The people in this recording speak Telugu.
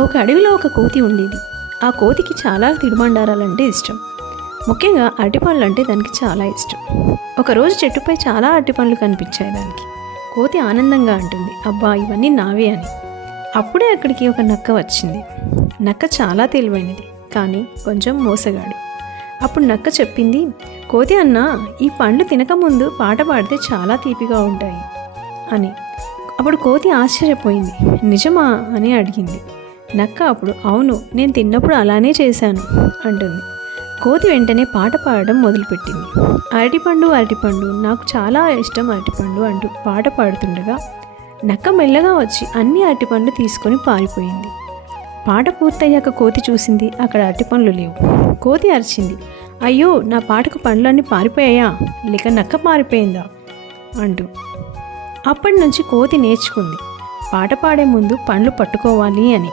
ఒక అడవిలో ఒక కోతి ఉండేది. ఆ కోతికి చాలా తినుబండారాలంటే ఇష్టం. ముఖ్యంగా అరటిపండ్లు అంటే దానికి చాలా ఇష్టం. ఒకరోజు చెట్టుపై చాలా అరటిపండ్లు కనిపించాయి దానికి. కోతి ఆనందంగా అంటుంది, అబ్బా ఇవన్నీ నావే అని. అప్పుడే అక్కడికి ఒక నక్క వచ్చింది. నక్క చాలా తెలివైనది, కానీ కొంచెం మోసగాడు. అప్పుడు నక్క చెప్పింది, కోతి అన్న, ఈ పండ్లు తినకముందు పాట పాడితే చాలా తీపిగా ఉంటాయి అని. అప్పుడు కోతి ఆశ్చర్యపోయింది. నిజమా అని అడిగింది. నక్క అప్పుడు అవును, నేను తిన్నప్పుడు అలానే చేశాను అంటుంది. కోతి వెంటనే పాట పాడడం మొదలుపెట్టింది. అరటిపండు అరటిపండు, నాకు చాలా ఇష్టం అరటిపండు అంటూ పాట పాడుతుండగా నక్క మెల్లగా వచ్చి అన్ని అరటిపండ్లు తీసుకొని పారిపోయింది. పాట పూర్తయ్యాక కోతి చూసింది, అక్కడ అరటిపండ్లు లేవు. కోతి అరిచింది, అయ్యో నా పాటకు పండ్లన్నీ పారిపోయాయా, లేక నక్క పారిపోయిందా అంటూ. అప్పటి నుంచి కోతి నేర్చుకుంది పాట పాడే ముందు పండ్లు పట్టుకోవాలి అని.